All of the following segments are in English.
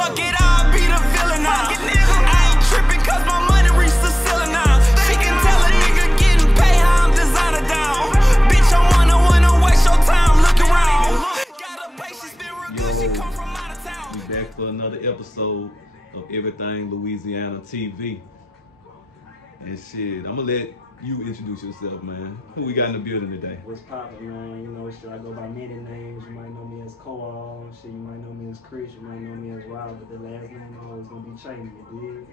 Fuck it, I'll be the villain now. I ain't tripping cause my money reached the ceiling now. She can tell a nigga getting paid how I'm designer down. Bitch, I wanna waste your time, look around. Got a patience, been real good, she come from out of town. We back for another episode of Everything Louisiana TV. And shit, I'm gonna let you introduce yourself, man. Who we got in the building today? What's poppin', man? You know, shit, I go by many names. You might know me as XoiiL. Shit, you might know me as Chris. You might know me as Rob. But the last name always gonna be Chaney, you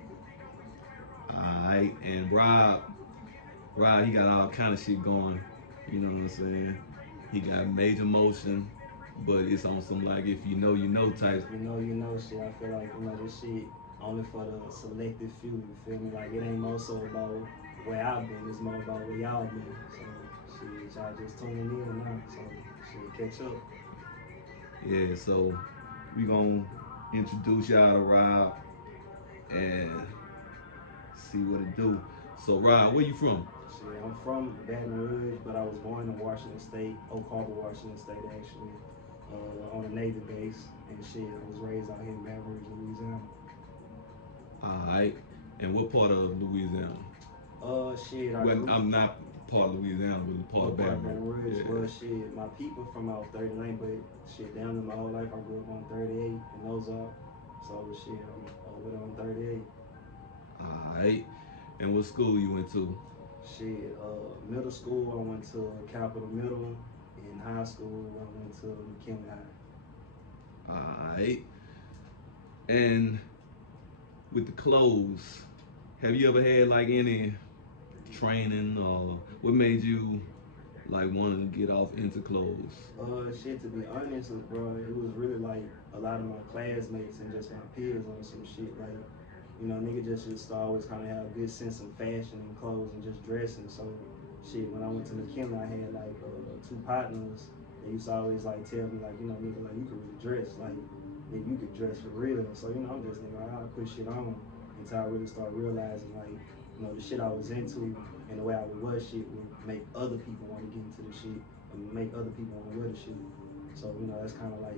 dig? Alright, and Rob, he got all kind of shit going. You know what I'm saying? He got Major Motion, but it's on some like if you know type. You know shit. I feel like, you know, this shit only for the selected few, you feel me? Like, it ain't more so about where I've been, it's more about where y'all been. So, shit, y'all just tuning in now, so, shit, catch up. Yeah, so we gonna introduce y'all to Rob and see what it do. So, Rob, where you from? Shit, I'm from Baton Rouge, but I was born in Washington State, Oak Harbor, Washington State, actually, on a Navy base. And shit, I was raised out here in Baton Rouge, Louisiana. Alright, and what part of Louisiana? Shit, I'm not part of Louisiana, but part of Baton Rouge. Yeah. Well, shit, my people from out 39, but shit, down to my whole life, I grew up on 38 in Ozark. So, shit, I'm over there on 38. Alright, and what school you went to? Shit, middle school, I went to Capital Middle. In high school, I went to McKinley High. Alright, and with the clothes, have you ever had like any training or what made you like wanting to get off into clothes? Shit, to be honest, bro, it was really like a lot of my classmates and just my peers on some shit. Like, you know, nigga just always kind of have a good sense of fashion and clothes and just dressing. So, shit, when I went to McKinley, I had like two partners. They used to always like tell me like, you know, nigga, like you could really dress, like nigga, you could dress for real. So, you know, I'm just nigga, I put shit on until I really start realizing like, you know, the shit I was into and the way I would wear shit would make other people want to get into the shit and make other people want to wear the shit. So, you know, that's kind of like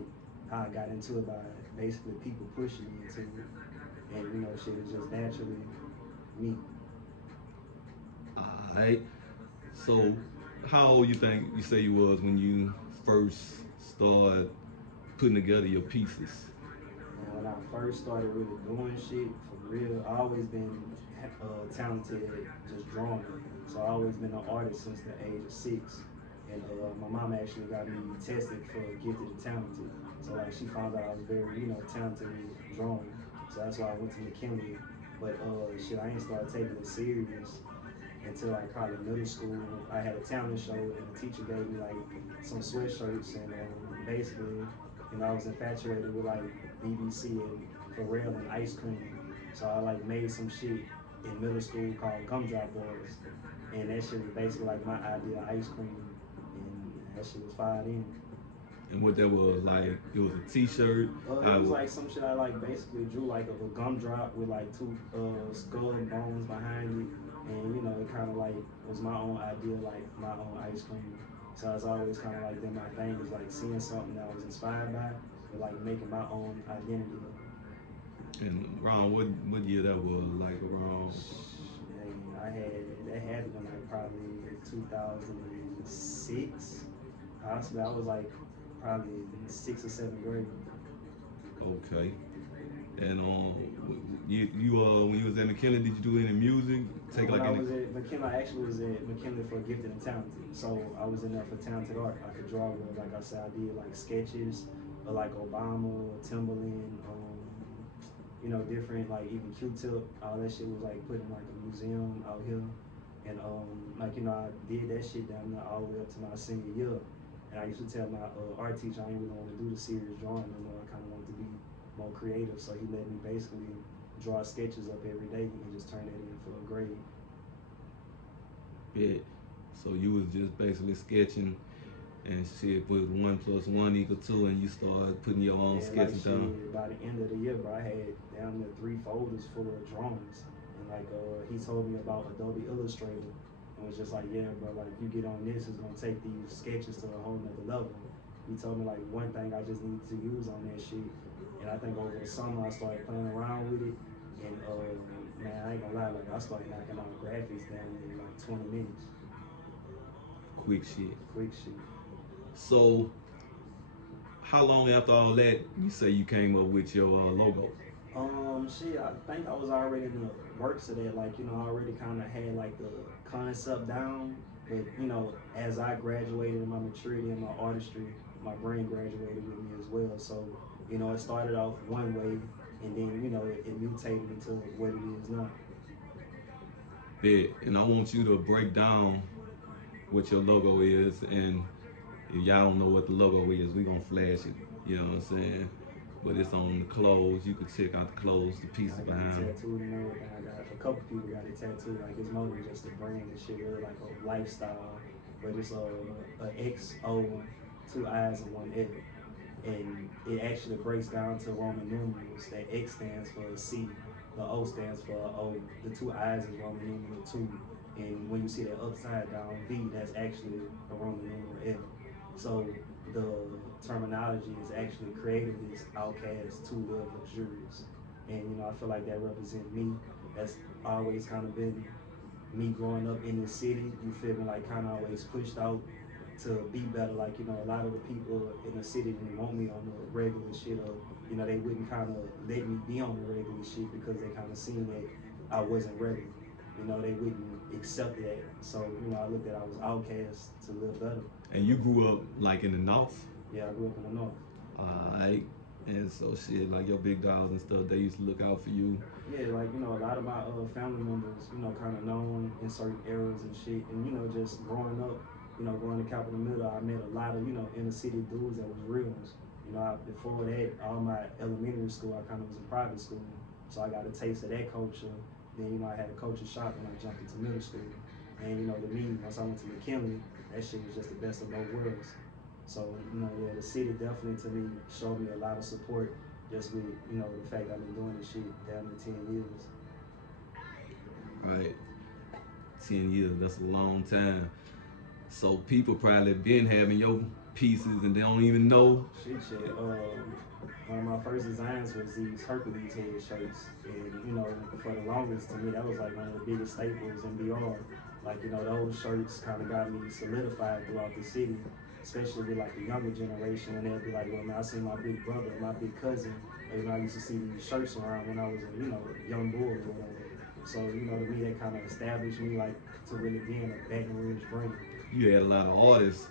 how I got into it, by basically people pushing me into it. And, you know, shit is just naturally me. Alright, so how old you think you say you was when you first started putting together your pieces? And when I first started really doing shit for real, I always been talented at just drawing. So I always been an artist since the age of 6. And my mom actually got me tested for gifted and talented. So like she found out I was very, you know, talented with drawing. So that's why I went to McKinley. But shit, I ain't started taking it serious until like probably middle school. I had a talent show and the teacher gave me like some sweatshirts and basically, you know, I was infatuated with like BBC and Pharrell and ice cream. So I like made some shit in middle school called Gumdrop Boys. And that shit was basically like my idea of ice cream. And that shit was fired in. And what that was like, it was a t-shirt? It was like some shit I like basically drew like a gumdrop with like two skull bones behind it. And you know, it kind of like was my own idea, like my own ice cream. So it's always kind of like been my thing, is like seeing something that I was inspired by, but like making my own identity of it. And around what year that was, like around? That had to been like probably 2006. Honestly, I was like probably in 6th or 7th grade. Okay. And you when you was at McKinley, did you do any music? When I was at McKinley, I actually was at McKinley for gifted and talented. So I was in there for talented art. I could draw with, like I said, I did like sketches of like Obama, Timberland, you know, different, like even Q-Tip. All that shit was like put in like a museum out here. And like, you know, I did that shit down there all the way up to my senior year. And I used to tell my art teacher I didn't really want to do the serious drawing no more. I kind of wanted to be more creative. So he let me basically draw sketches up every day and just turn that in for a grade. Yeah. So you was just basically sketching and shit, put 1 + 1 = 2, and you started putting your own sketches like down. By the end of the year, bro, I had down there 3 folders full of drawings. And like he told me about Adobe Illustrator. And was just like, yeah, bro, like you get on this, it's gonna take these sketches to a whole nother level. He told me like one thing I just needed to use on that shit, and And I think over the summer I started playing around with it. And man, I ain't gonna lie, like I started knocking out graphics down in like 20 minutes. Quick shit. Quick shit. So, how long after all that you say you came up with your logo? Shit, I think I was already in the works of that. Like, you know, I already kind of had like the concept down. But, you know, as I graduated in my maturity and my artistry, my brain graduated with me as well. So, you know, it started off one way and then, you know, it mutated into what it is now. Bit. And I want you to break down what your logo is. And if y'all don't know what the logo is, we gonna flash it. You know what I'm saying? But it's on the clothes. You can check out the clothes, the pieces I got it behind. tattooed and everything. I got a couple people got it tattooed. Like it's more than just a brand and shit. Really like a lifestyle. But it's a XO, two I's and one L, and it actually breaks down to Roman numerals. That X stands for C, the O stands for O, the two I's is Roman numeral 2, and when you see that upside down V, that's actually a Roman numeral L. So the terminology is actually created as outcast to live luxurious, and you know I feel like that represents me. That's always kind of been me growing up in the city. You feel me? Like kind of always pushed out to be better. Like, you know, a lot of the people in the city didn't want me on the regular shit, or, you know, they wouldn't kind of let me be on the regular shit because they kind of seen that I wasn't regular. You know, they wouldn't accept that. So, you know, I looked at I was outcast to live better. And you grew up like in the north? Yeah, I grew up in the north. Alright. And so shit, like your big dogs and stuff, they used to look out for you. Yeah, like, you know, a lot of my family members, you know, kind of known in certain eras and shit. And, you know, just growing up, you know, going to Capitol Middle, I met a lot of, you know, inner city dudes that was real ones. You know, before that, all my elementary school, I kind of was in private school. So I got a taste of that culture. Then, you know, I had a culture shock when I jumped into middle school. And, you know, to me, once I went to McKinley, that shit was just the best of both worlds. So, you know, yeah, the city definitely to me showed me a lot of support just with, you know, the fact I've been doing this shit down to 10 years. Right. 10 years, that's a long time. So people probably been having your pieces and they don't even know. Shit. One of my first designs was these Hercules head shirts, and you know, for the longest to me, that was like one of the biggest staples in BR. Like, you know, those shirts kind of got me solidified throughout the city, especially with like the younger generation when they'll be like, well, man, I see my big brother, my big cousin. You know, I used to see these shirts around when I was a, you know, young boy or whatever. So, you know, to me, that kind of established me like to really being a Baton Rouge brand. You had a lot of artists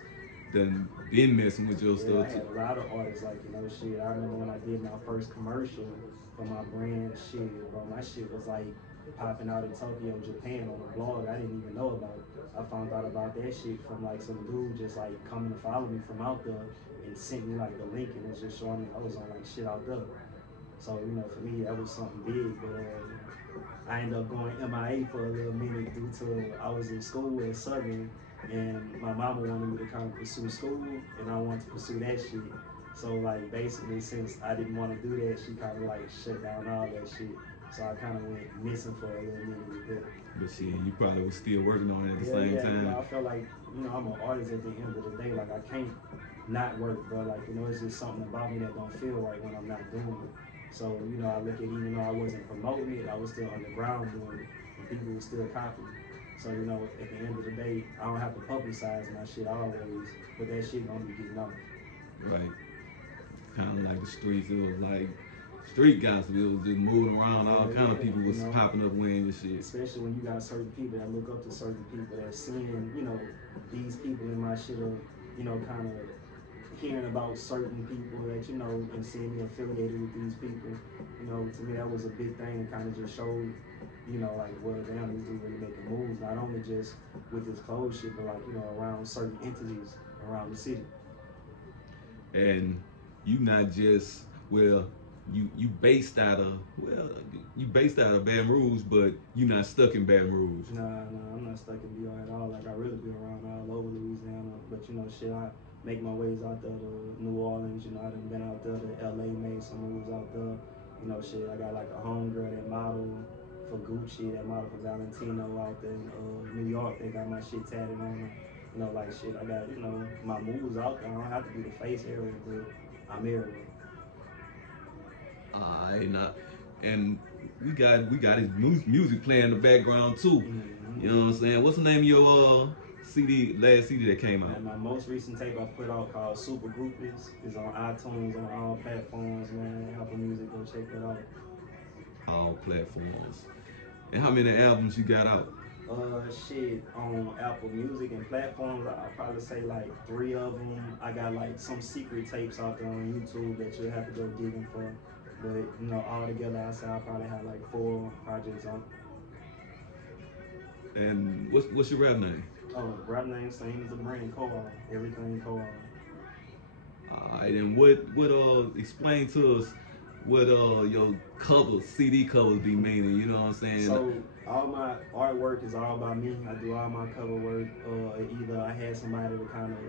that been messing with your Yeah, stuff I too. had a lot of artists, like, you know, shit. I remember when I did my first commercial for my brand, shit, bro, my shit was like popping out in Tokyo, Japan on a blog I didn't even know about. I found out about that shit from like some dude just like coming to follow me from out there and sent me like the link and was just showing me I was on like shit out there. So, you know, for me, that was something big, but I ended up going MIA for a little minute due to I was in school at Southern and my mama wanted me to kind of pursue school and I wanted to pursue that shit. So like basically since I didn't want to do that, she kind of like shut down all that shit. So I kind of went missing for a little minute with that. But shit, you probably was still working on it at the Yeah, same yeah, you time. know, I feel like, you know, I'm an artist at the end of the day. Like I can't not work, bro. Like, you know, it's just something about me that don't feel right when I'm not doing it. So, you know, I look at even though I wasn't promoting it, I was still underground doing it, and people would still copy me. So, you know, at the end of the day, I don't have to publicize my shit always, but that shit gonna be getting off. Right. Kind of like the streets. It was like street gossip. It was just moving around. All kind of people You was know, popping up wearing your shit. especially when you got certain people that look up to certain people that seeing, you know, these people in my shit are, you know, kind of hearing about certain people that, you know, and seeing me affiliated with these people. You know, to me that was a big thing and kind of just showed, you know, like, well, damn, this dude really making moves, not only just with this clothes shit, but like, you know, around certain entities around the city. And you not just you based out of you based out of Baton Rouge, but you not stuck in Baton Rouge. Nah, I'm not stuck in BR at all. Like, I really be around all over Louisiana. But, you know, shit, I make my ways out there to New Orleans. You know, I done been out there to LA, made some moves out there. You know, shit, I got like a homegirl that model for Gucci, that model for Valentino out there in New York. They got my shit tatted on them. You know, like, shit, I got, you know, my moves out there. I don't have to be the face area, but I'm everywhere. I not, and we got his music playing in the background too. Mm-hmm. You know what I'm saying? What's the name of your last CD that came out? And my most recent tape I put out called Super Groupies is on iTunes on all platforms, man. Apple Music, go check that out. All platforms. And how many albums you got out? Shit, on Apple Music and platforms, I'll probably say like 3 of them. I got like some secret tapes out there on YouTube that you'll have to go digging for. But all together, I say I probably have like 4 projects on. And what's your rap name? Oh, rap name same as the brand, co-op, everything co-op. Alright, and what explain to us what your covers, CD covers be meaning, you know what I'm saying? So all my artwork is all by me. I do all my cover work. Either I had somebody to kind of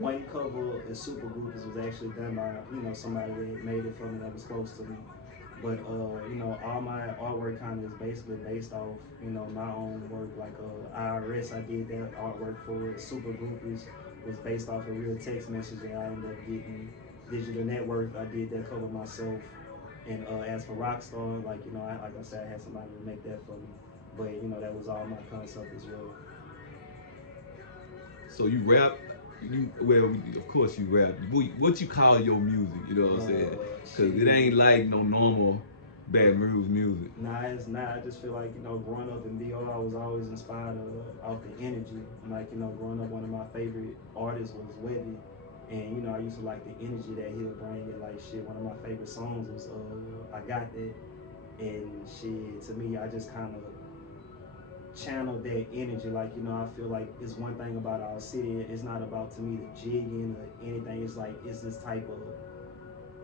one cover in Super Group was actually done by somebody that made it for me that was close to me. But all my artwork kind of is basically based off my own work. Like IRS, I did that artwork for it. Super Groupies was based off a real text message that I ended up getting. Digital Network, I did that cover myself. And as for Rockstar, like I said, I had somebody to make that for me. But that was all my concept as well. So you rap, well, of course you rap. What you call your music? You know what I'm saying? Because it ain't like no normal Bad Moves music. Nah, it's not. I just feel like growing up in DR, I was always inspired off the energy. Like growing up, one of my favorite artists was Webby. And I used to like the energy that he'll bring. And like shit, one of my favorite songs was I Got That. And shit, to me, I just kind of channel that energy. Like I feel like it's one thing about our city. It's not about to me the jigging or anything. It's like it's this type of,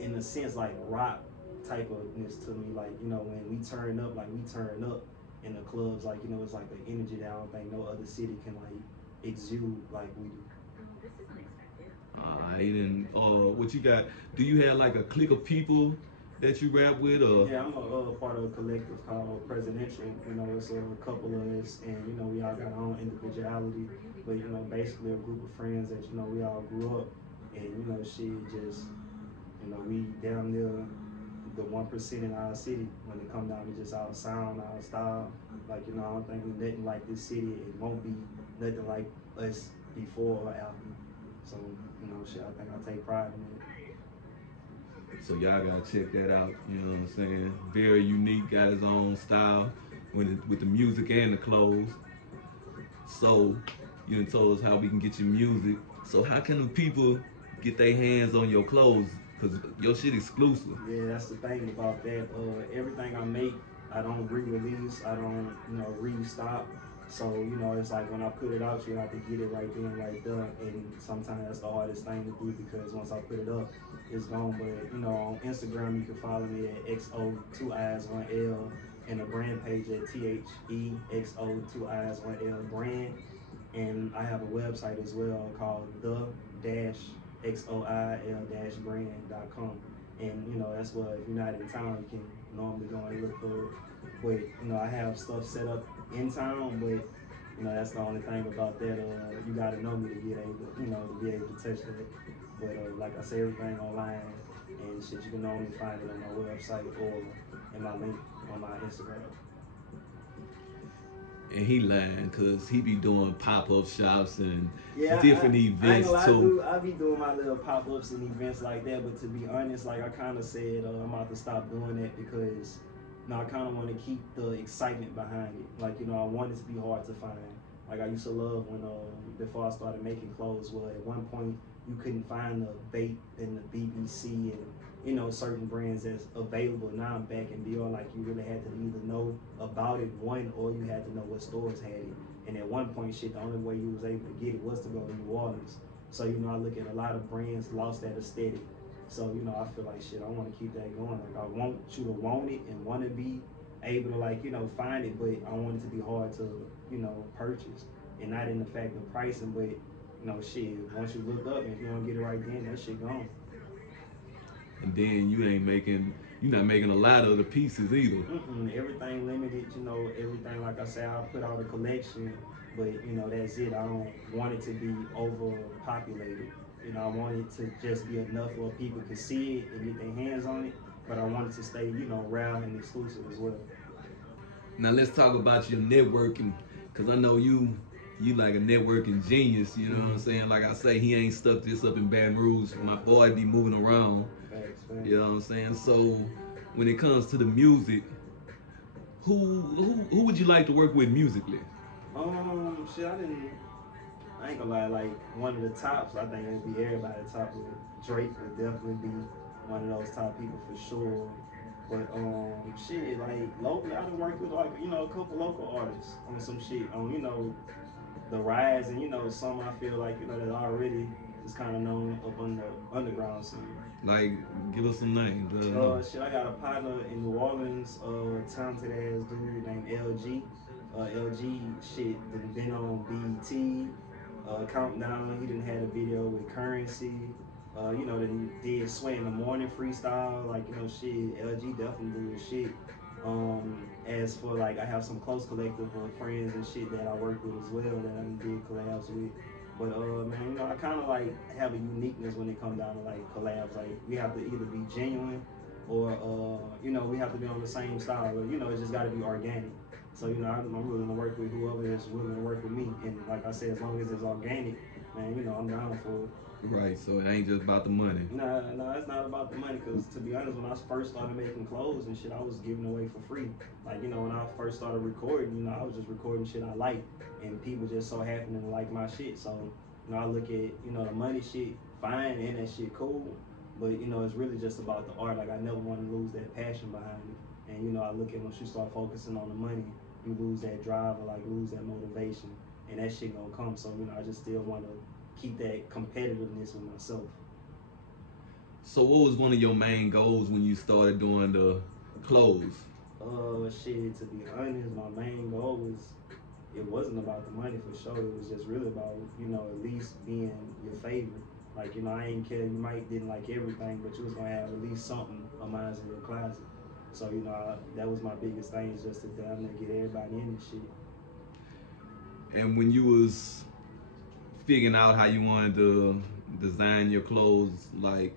in a sense, like rock type ofness to me. Like when we turn up, like we turn up in the clubs. Like it's like an energy that I don't think no other city can like exude like we do. Alright, and what you got? Do you have like a clique of people that you rap with, or? Yeah, I'm a part of a collective called Presidential. It's a couple of us, and we all got our own individuality, but basically a group of friends that we all grew up, and shit just we damn near the 1% in our city when it come down to just our sound, our style. Like I don't think we nothing like this city. It won't be nothing like us before or after. So shit, I think I take pride in it. So y'all gotta check that out. You know what I'm saying? Very unique. Got his own style with the music and the clothes. So you done told us how we can get your music. So how can the people get their hands on your clothes? Cause your shit exclusive. Yeah, that's the thing about that. Everything I make, I don't re-release. I don't restock. So it's like when I put it out, you have to get it right then, right there. And sometimes that's the hardest thing to do because once I put it up, it's gone. But on Instagram, you can follow me at XO2IS1L and the brand page at THEXO2IS1L brand. And I have a website as well called the-XoiL-brand.com. And that's where if you're not in town, you can normally go and look for it. But I have stuff set up in town, but that's the only thing about that. You gotta know me to get able, to be able to touch that. But like I say, everything online and shit, you can only find it on my website or in my link on my Instagram. And he lying because he be doing pop-up shops and I different events too. I be doing my little pop-ups and events like that, but to be honest, like I kind of said, I'm about to stop doing that because I kind of want to keep the excitement behind it. Like I want it to be hard to find. Like I used to love when before I started making clothes, well at one point you couldn't find the Bape and the BBC and certain brands that's available. Now I'm back in DR, like you really had to either know about it, one, or you had to know what stores had it. And at one point, shit, the only way you was able to get it was to go to New Orleans. So, I look at a lot of brands lost that aesthetic. So, I feel like shit, I want to keep that going. Like I want you to want it and want to be able to find it, but I want it to be hard to, purchase. And not in the fact of pricing, but shit, once you look up and if you don't get it right then, that shit gone. And then you're not making a lot of the pieces either. Everything limited, everything, like I said, I'll put out a collection, but that's it. I don't want it to be overpopulated. I want it to just be enough where people can see it and get their hands on it, but I wanted to stay, you know, rare and exclusive as well. Now let's talk about your networking, cause I know you like a networking genius. You know what I'm saying? Like I say, he ain't stuck this up in Baton Rouge. My boy be moving around. Facts. You know what I'm saying? So when it comes to the music, who would you like to work with musically? Shit, I ain't gonna lie, like one of the tops, I think it'd be everybody top with Drake would definitely be one of those top people for sure. But shit, like locally, I done worked with like, you know, a couple local artists on some shit, on, you know, the rise, and you know, some I feel like, you know, that already is kind of known up on the underground scene. Like, give us some names. Shit, I got a partner in New Orleans, talented ass dude named LG. LG, shit, done been on BET, Countdown. He didn't had a video with Currency. You know, then did Sway in the Morning freestyle. Like, you know, shit, LG definitely do his shit. As for like, I have some close collective of friends and shit that I work with as well that I did collabs with. But man, you know, I kind of like have a uniqueness when it comes down to like collabs. Like, we have to either be genuine, or you know, we have to be on the same style. But you know, it's just got to be organic. So you know, I'm willing to work with whoever is willing to work with me. And like I said, as long as it's organic, man, you know, I'm down for it. Right, so it ain't just about the money. Nah, it's not about the money. Cause to be honest, when I first started making clothes and shit, I was giving away for free. Like, you know, when I first started recording, you know, I was just recording shit I liked, and people just so happened to like my shit. So, you know, I look at, you know, the money shit fine and that shit cool, but you know, it's really just about the art. Like, I never want to lose that passion behind it. And you know, I look at once you start focusing on the money, you lose that drive, or like lose that motivation, and that shit gonna come. So you know, I just still want to keep that competitiveness with myself. So what was one of your main goals when you started doing the clothes? Shit, to be honest, my main goal was, it wasn't about the money for sure. It was just really about, you know, at least being your favorite. Like, you know, I ain't care, you might didn't like everything, but you was gonna have at least something of mine in your closet. So, you know, that was my biggest thing, is just to damn near get everybody in this shit. And when you was figuring out how you wanted to design your clothes, like,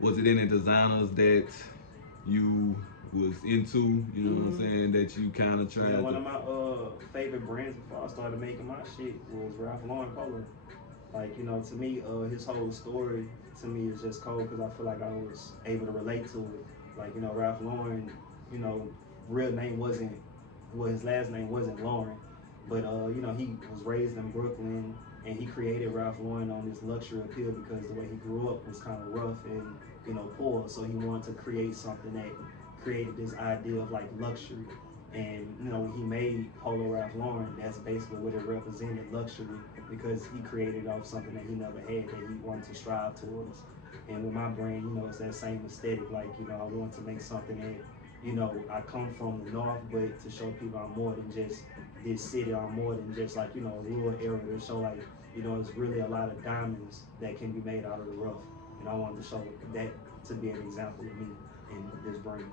was it any designers that you was into, you know what I'm saying, that you kind of tried? Yeah, one of my favorite brands before I started making my shit was Ralph Lauren Polo. Like, you know, to me, his whole story to me is just cold, because I feel like I was able to relate to it. Like, you know, Ralph Lauren, you know, real name wasn't, well, his last name wasn't Lauren, but you know, he was raised in Brooklyn, and he created Ralph Lauren on this luxury appeal because the way he grew up was kind of rough and, you know, poor. So he wanted to create something that created this idea of like luxury. And you know, when he made Polo Ralph Lauren, that's basically what it represented, luxury, because he created off something that he never had, that he wanted to strive towards. And with my brand, you know, it's that same aesthetic. Like, you know, I want to make something that, you know, I come from the north, but to show people I'm more than just this city, I'm more than just like, you know, a rural area, to show like, you know, it's really a lot of diamonds that can be made out of the rough. And I wanted to show that to be an example of me in this brand.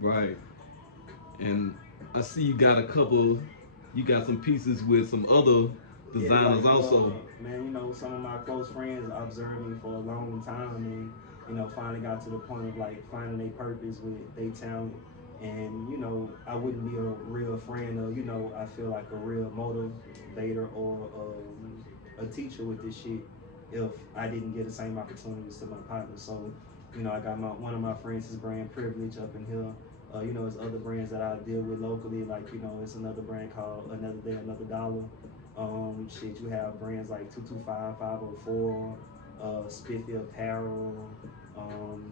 Right. And I see you got some pieces with some other designers, yeah, like, also. Man, you know, some of my close friends observed me for a long time, and you know, finally got to the point of like finding their purpose with their talent. And you know, I wouldn't be a real friend, or you know, I feel like a real motivator or a teacher with this shit if I didn't get the same opportunities to my partners. So, you know, I got one of my friends, his brand Privilege, up in here. You know, there's other brands that I deal with locally, like, you know, it's another brand called Another Day, Another Dollar. Shit, you have brands like 225, 504, Spiffy Apparel.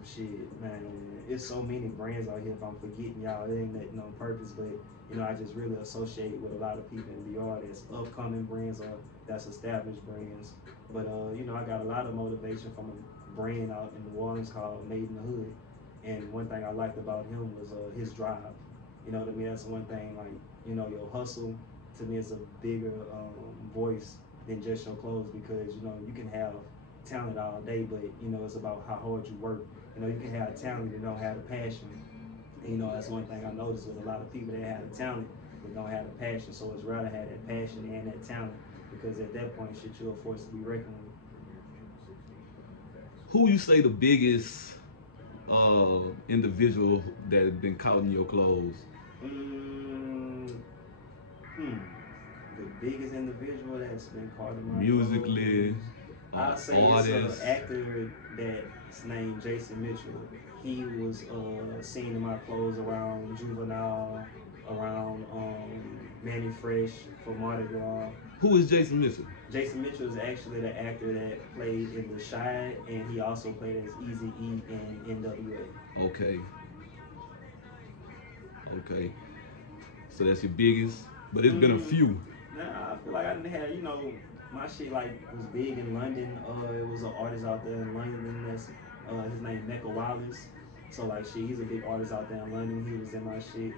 Shit, man, it's so many brands out here. If I'm forgetting y'all, it ain't nothing on purpose, but you know, I just really associate with a lot of people in VR that's upcoming brands or that's established brands. But you know, I got a lot of motivation from a brand out in New Orleans called Made in the Hood. And one thing I liked about him was his drive. You know, to me, that's one thing, like, you know, your hustle, to me, is a bigger voice than just your clothes, because, you know, you can have talent all day, but, you know, it's about how hard you work. You know, you can have talent and don't have the passion. And, you know, that's one thing I noticed with a lot of people that have the talent but don't have the passion. So it's rather have that passion and that talent, because at that point, shit, you're a force to be reckoned with. Who you say the biggest individual that has been caught in your clothes? Mm, the biggest individual that's been caught in my Musically, clothes. I'd say it's artists. an actor that's named Jason Mitchell. He was seen in my clothes around Juvenile, around Manny Fresh for Mardi Gras. Who is Jason Mitchell? Jason Mitchell is actually the actor that played in The Shy, and he also played as Eazy-E in NWA. Okay. Okay. So that's your biggest, but it's been a few. Nah, I feel like I didn't have, my shit like was big in London. It was an artist out there in London that's his name Mecca Wallace. So like shit, he's a big artist out there in London. He was in my shit.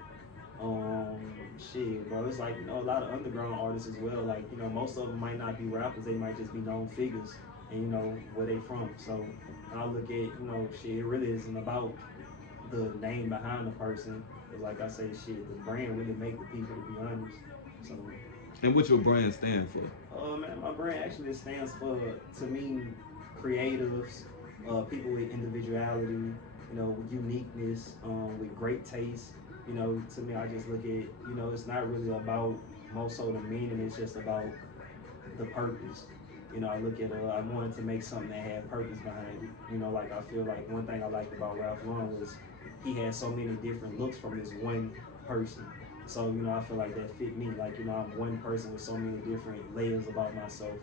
Shit, bro. It's like, a lot of underground artists as well. Like, most of them might not be rappers, they might just be known figures and where they from. So I look at, shit, it really isn't about the name behind the person. But like I say, shit, the brand really make the people, to be honest. So And what your brand stand for? man, my brand actually stands for, to me, creatives, people with individuality, uniqueness, with great taste. To me, I just look at, it's not really about most so the meaning, it's just about the purpose. I look at, I wanted to make something that had purpose behind it. Like I feel like one thing I liked about Ralph Lauren was he had so many different looks from this one person. So, I feel like that fit me. Like, I'm one person with so many different layers about myself.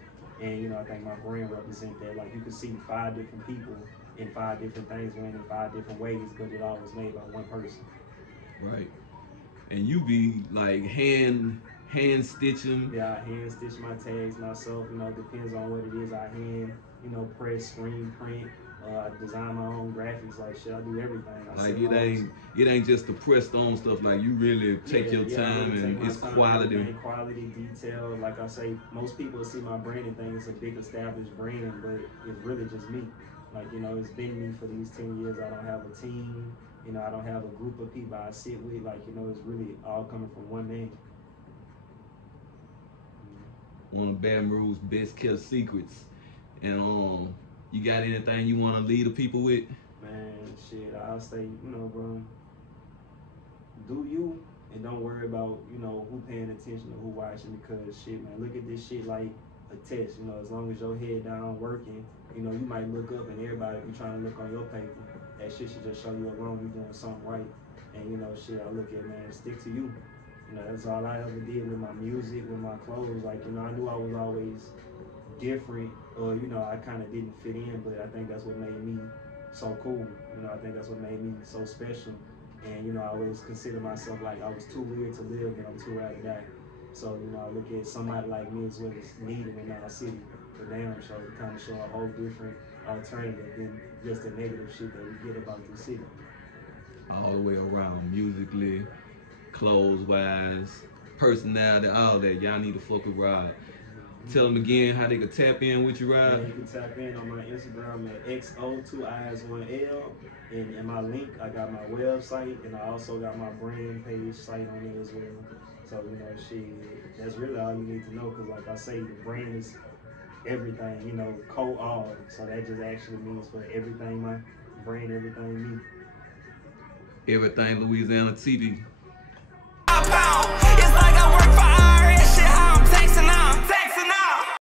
And, I think my brand represents that. Like, you can see 5 different people in 5 different things, wearing in 5 different ways, but it all was made by one person. Right. And you be like hand stitching. Yeah, I hand stitch my tags myself. Depends on what it is. I hand, press, screen print. I design my own graphics. Like shit, I do everything. Like it ain't just the pressed on stuff. Like you really take your time, really and it's quality. Quality, detail. Like I say, most people see my brand and think it's a big established brand, but it's really just me. Like it's been me for these 10 years. I don't have a team. I don't have a group of people I sit with. Like it's really all coming from one man. One of Baton Rouge's best kept secrets. And you got anything you want to lead the people with? Man, shit, I'll say, bro, do you, and don't worry about, who paying attention or who watching, because shit, man, look at this shit like a test. As long as your head down working, you might look up and everybody be trying to look on your paper. That shit should just show you alone you doing something right. And shit, I look at, man, stick to you. That's all I ever did with my music, with my clothes. Like, I knew I was always different, or I kind of didn't fit in, but I think that's what made me so cool. I think that's what made me so special. And I always consider myself like I was too weird to live, but I'm too rad to die. So I look at somebody like me as what is needed in our city for damn show, to kind of show a whole different alternative than just the negative shit that we get about the city. All the way around, musically, clothes wise, personality, all that. Y'all need to fuck with Rod. Tell them again how they can tap in with you, Rod. Yeah, you can tap in on my Instagram at XO2IS1L. And in my link, I got my website, and I also got my brand page site on there as well. So, shit, that's really all you need to know, because like I say, the brand is everything, co-all. So that just actually means for everything, my brand, everything me. Everything Louisiana TV.